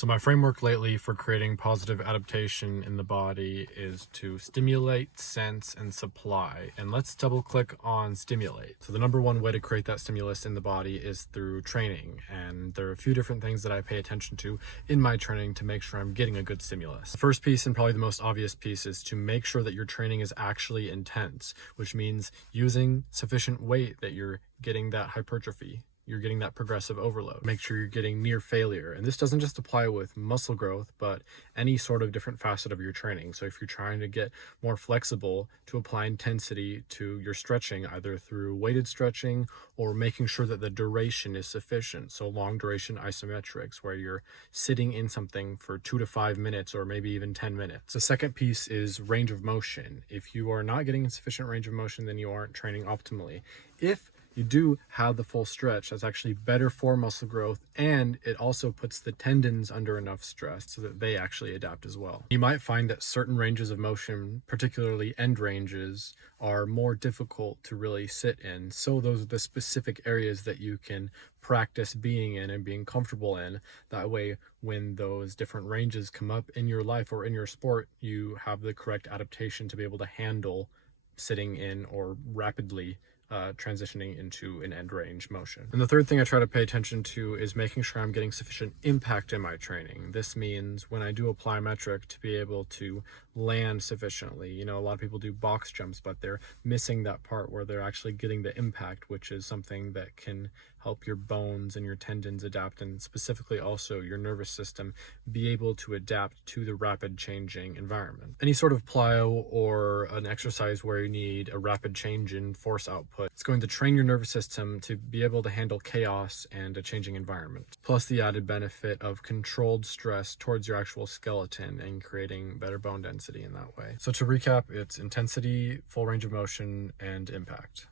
So my framework lately for creating positive adaptation in the body is to stimulate, sense, and supply. And let's double click on stimulate. So the number one way to create that stimulus in the body is through training. And there are a few different things that I pay attention to in my training to make sure I'm getting a good stimulus. The first piece, and probably the most obvious piece, is to make sure that your training is actually intense, which means using sufficient weight that you're getting that hypertrophy. You're getting that progressive overload. Make sure you're getting near failure. And this doesn't just apply with muscle growth, but any sort of different facet of your training. So if you're trying to get more flexible, to apply intensity to your stretching, either through weighted stretching or making sure that the duration is sufficient. So long duration isometrics, where you're sitting in something for 2 to 5 minutes or maybe even 10 minutes. The second piece is range of motion. If you are not getting sufficient range of motion, then you aren't training optimally. If you do have the full stretch, that's actually better for muscle growth, and it also puts the tendons under enough stress so that they actually adapt as well. You might find that certain ranges of motion, particularly end ranges, are more difficult to really sit in. So those are the specific areas that you can practice being in and being comfortable in. That way, when those different ranges come up in your life or in your sport, you have the correct adaptation to be able to handle sitting in or rapidly transitioning into an end range motion. And the third thing I try to pay attention to is making sure I'm getting sufficient impact in my training. This means when I do a plyometric, to be able to land sufficiently. You know, a lot of people do box jumps, but they're missing that part where they're actually getting the impact, which is something that can help your bones and your tendons adapt, and specifically also your nervous system be able to adapt to the rapid changing environment. Any sort of plyo or an exercise where you need a rapid change in force output, it's going to train your nervous system to be able to handle chaos and a changing environment, plus the added benefit of controlled stress towards your actual skeleton and creating better bone density in that way. So to recap, it's intensity, full range of motion, and impact.